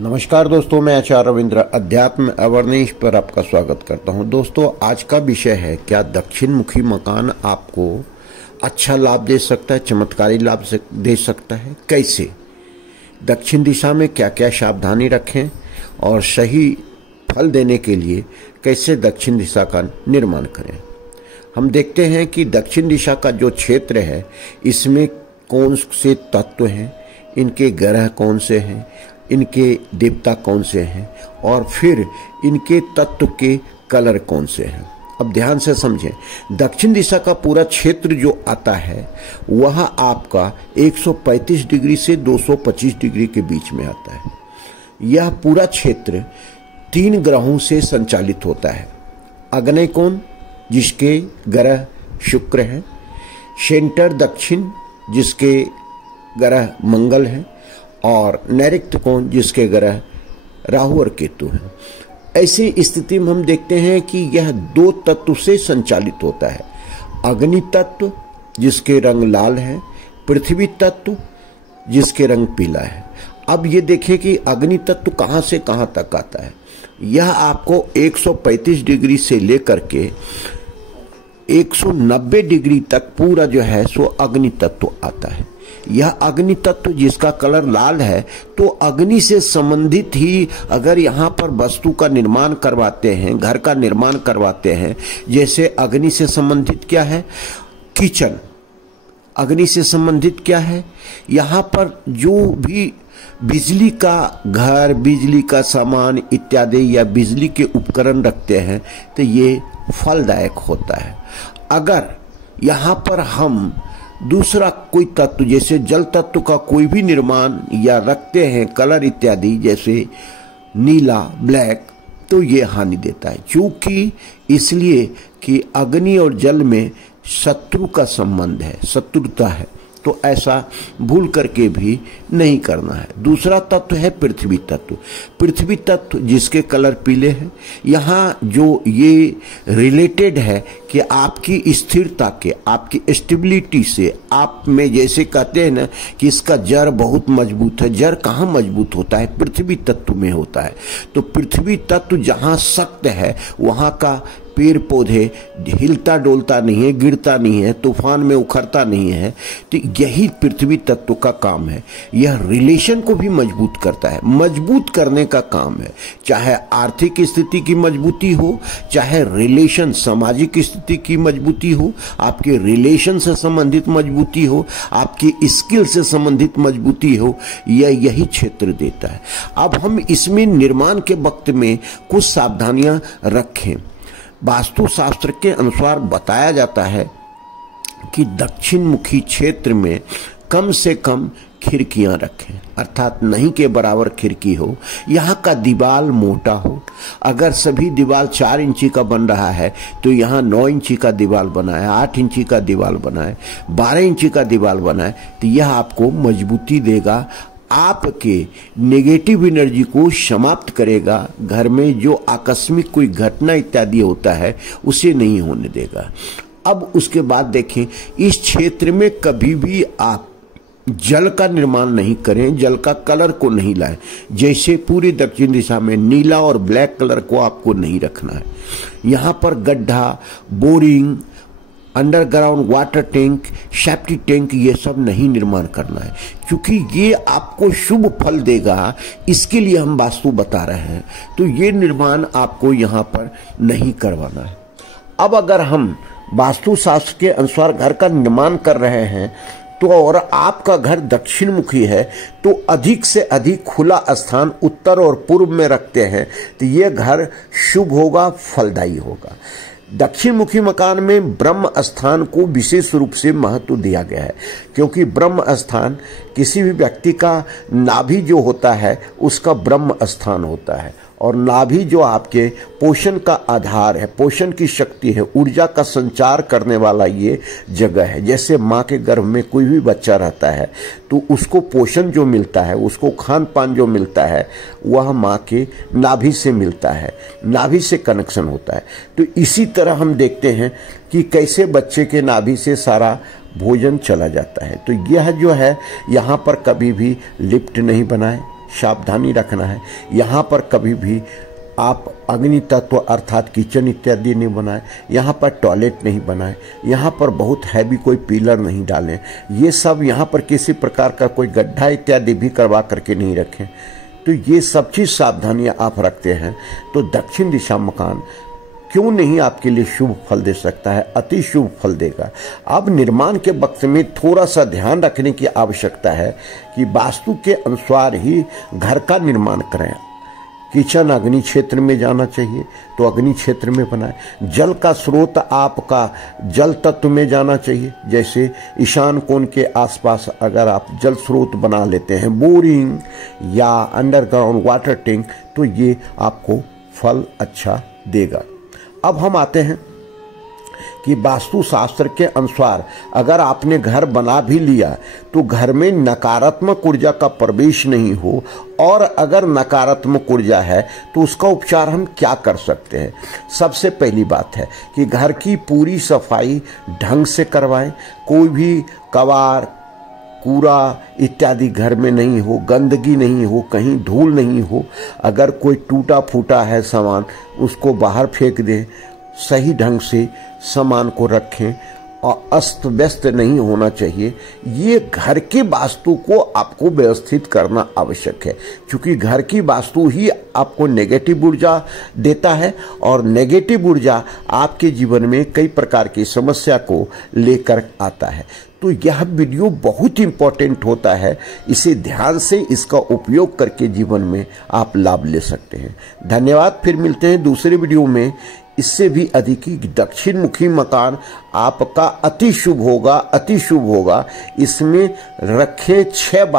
नमस्कार दोस्तों, मैं आचार्य रविंद्र अध्यात्म अवेयरनेस पर आपका स्वागत करता हूं। दोस्तों, आज का विषय है क्या दक्षिण मुखी मकान आपको अच्छा लाभ दे सकता है, चमत्कारी लाभ दे सकता है। कैसे दक्षिण दिशा में क्या क्या सावधानी रखें और सही फल देने के लिए कैसे दक्षिण दिशा का निर्माण करें। हम देखते हैं कि दक्षिण दिशा का जो क्षेत्र है इसमें कौन से तत्व हैं, इनके ग्रह कौन से हैं, इनके देवता कौन से हैं और फिर इनके तत्व के कलर कौन से हैं। अब ध्यान से समझें, दक्षिण दिशा का पूरा क्षेत्र जो आता है वह आपका 135 डिग्री से 225 डिग्री के बीच में आता है। यह पूरा क्षेत्र 3 ग्रहों से संचालित होता है। अग्नि कोण जिसके ग्रह शुक्र हैं, सेंटर दक्षिण जिसके ग्रह मंगल हैं और नैऋत्य कोण जिसके ग्रह राहु और केतु हैं। ऐसी स्थिति में हम देखते हैं कि यह 2 तत्व से संचालित होता है। अग्नि तत्व जिसके रंग लाल है, पृथ्वी तत्व जिसके रंग पीला है। अब ये देखें कि अग्नि तत्व कहां से कहां तक आता है। यह आपको 135 डिग्री से लेकर के 190 डिग्री तक पूरा जो है सो अग्नि तत्व आता है। यह अग्नि तत्व जिसका कलर लाल है, तो अग्नि से संबंधित ही अगर यहाँ पर वस्तु का निर्माण करवाते हैं, घर का निर्माण करवाते हैं, जैसे अग्नि से संबंधित क्या है, किचन। अग्नि से संबंधित क्या है, यहाँ पर जो भी बिजली का घर, बिजली का सामान इत्यादि या बिजली के उपकरण रखते हैं तो ये फलदायक होता है। अगर यहाँ पर हम दूसरा कोई तत्व जैसे जल तत्व का कोई भी निर्माण या रखते हैं कलर इत्यादि जैसे नीला, ब्लैक, तो ये हानि देता है। क्योंकि इसलिए कि अग्नि और जल में शत्रु का संबंध है, शत्रुता है, तो ऐसा भूल करके भी नहीं करना है। दूसरा तत्व है पृथ्वी तत्व। पृथ्वी तत्व जिसके कलर पीले हैं, यहाँ जो ये रिलेटेड है कि आपकी स्थिरता के, आपकी स्टेबिलिटी से, आप में जैसे कहते हैं ना कि इसका जड़ बहुत मजबूत है। जड़ कहाँ मजबूत होता है, पृथ्वी तत्व में होता है। तो पृथ्वी तत्व जहाँ सख्त है वहाँ का पेड़ पौधे हिलता डोलता नहीं है, गिरता नहीं है, तूफान में उखड़ता नहीं है। तो यही पृथ्वी तत्व का काम है। यह रिलेशन को भी मजबूत करता है, मजबूत करने का काम है। चाहे आर्थिक स्थिति की मजबूती हो, चाहे रिलेशन सामाजिक स्थिति की मजबूती हो, आपके रिलेशन से संबंधित मजबूती हो, आपकी स्किल से संबंधित मजबूती हो, यही क्षेत्र देता है। अब हम इसमें निर्माण के वक्त में कुछ सावधानियां रखें। वास्तुशास्त्र के अनुसार बताया जाता है कि दक्षिण मुखी क्षेत्र में कम से कम खिड़कियां रखें, अर्थात नहीं के बराबर खिड़की हो। यहाँ का दीवार मोटा हो। अगर सभी दीवार 4 इंची का बन रहा है तो यहाँ 9 इंची का दीवार बनाए, 8 इंची का दीवार बनाए, 12 इंची का दीवार बनाए, तो यह आपको मजबूती देगा, आपके नेगेटिव एनर्जी को समाप्त करेगा। घर में जो आकस्मिक कोई घटना इत्यादि होता है उसे नहीं होने देगा। अब उसके बाद देखें, इस क्षेत्र में कभी भी आप जल का निर्माण नहीं करें, जल का कलर को नहीं लाएं। जैसे पूरी दक्षिण दिशा में नीला और ब्लैक कलर को आपको नहीं रखना है। यहाँ पर गड्ढा, boring, underground water tank, safety tank, ये सब नहीं निर्माण करना है, क्योंकि ये आपको शुभ फल देगा। इसके लिए हम वास्तु बता रहे हैं। तो ये निर्माण आपको यहाँ पर नहीं करवाना है। अब अगर हम वास्तुशास्त्र के अनुसार घर का निर्माण कर रहे हैं तो और आपका घर दक्षिण मुखी है तो अधिक से अधिक खुला स्थान उत्तर और पूर्व में रखते हैं तो ये घर शुभ होगा, फलदायी होगा। दक्षिण मुखी मकान में ब्रह्म स्थान को विशेष रूप से महत्व दिया गया है, क्योंकि ब्रह्म स्थान किसी भी व्यक्ति का नाभि जो होता है उसका ब्रह्म स्थान होता है। और नाभि जो आपके पोषण का आधार है, पोषण की शक्ति है, ऊर्जा का संचार करने वाला ये जगह है। जैसे माँ के गर्भ में कोई भी बच्चा रहता है तो उसको पोषण जो मिलता है, उसको खान पान जो मिलता है, वह माँ के नाभि से मिलता है, नाभि से कनेक्शन होता है। तो इसी तरह हम देखते हैं कि कैसे बच्चे के नाभि से सारा भोजन चला जाता है। तो यह जो है यहाँ पर कभी भी लिफ्ट नहीं बनाए, सावधानी रखना है। यहाँ पर कभी भी आप अग्नि तत्व अर्थात किचन इत्यादि नहीं बनाएं, यहाँ पर टॉयलेट नहीं बनाएं, यहाँ पर बहुत हैवी कोई पिलर नहीं डालें, ये सब यहाँ पर किसी प्रकार का कोई गड्ढा इत्यादि भी करवा करके नहीं रखें। तो ये सब चीज़ सावधानियाँ आप रखते हैं तो दक्षिण दिशा मकान क्यों नहीं आपके लिए शुभ फल दे सकता है, अति शुभ फल देगा। अब निर्माण के वक्त में थोड़ा सा ध्यान रखने की आवश्यकता है कि वास्तु के अनुसार ही घर का निर्माण करें। किचन अग्नि क्षेत्र में जाना चाहिए तो अग्नि क्षेत्र में बनाएं। जल का स्रोत आपका जल तत्व में जाना चाहिए, जैसे ईशान कोण के आसपास अगर आप जल स्रोत बना लेते हैं, बोरिंग या अंडरग्राउंड वाटर टैंक, तो ये आपको फल अच्छा देगा। अब हम आते हैं कि वास्तु शास्त्र के अनुसार अगर आपने घर बना भी लिया तो घर में नकारात्मक ऊर्जा का प्रवेश नहीं हो, और अगर नकारात्मक ऊर्जा है तो उसका उपचार हम क्या कर सकते हैं। सबसे पहली बात है कि घर की पूरी सफाई ढंग से करवाएं, कोई भी कबाड़ कूड़ा इत्यादि घर में नहीं हो, गंदगी नहीं हो, कहीं धूल नहीं हो। अगर कोई टूटा फूटा है सामान उसको बाहर फेंक दें, सही ढंग से सामान को रखें और अस्त व्यस्त नहीं होना चाहिए। ये घर की वास्तु को आपको व्यवस्थित करना आवश्यक है, क्योंकि घर की वास्तु ही आपको नेगेटिव ऊर्जा देता है और नेगेटिव ऊर्जा आपके जीवन में कई प्रकार की समस्या को लेकर आता है। तो यह वीडियो बहुत इंपॉर्टेंट होता है, इसे ध्यान से इसका उपयोग करके जीवन में आप लाभ ले सकते हैं। धन्यवाद। फिर मिलते हैं दूसरे वीडियो में। इससे भी अधिक ही दक्षिण मुखी मकान आपका अति शुभ होगा, अति शुभ होगा। इसमें रखे 6 बात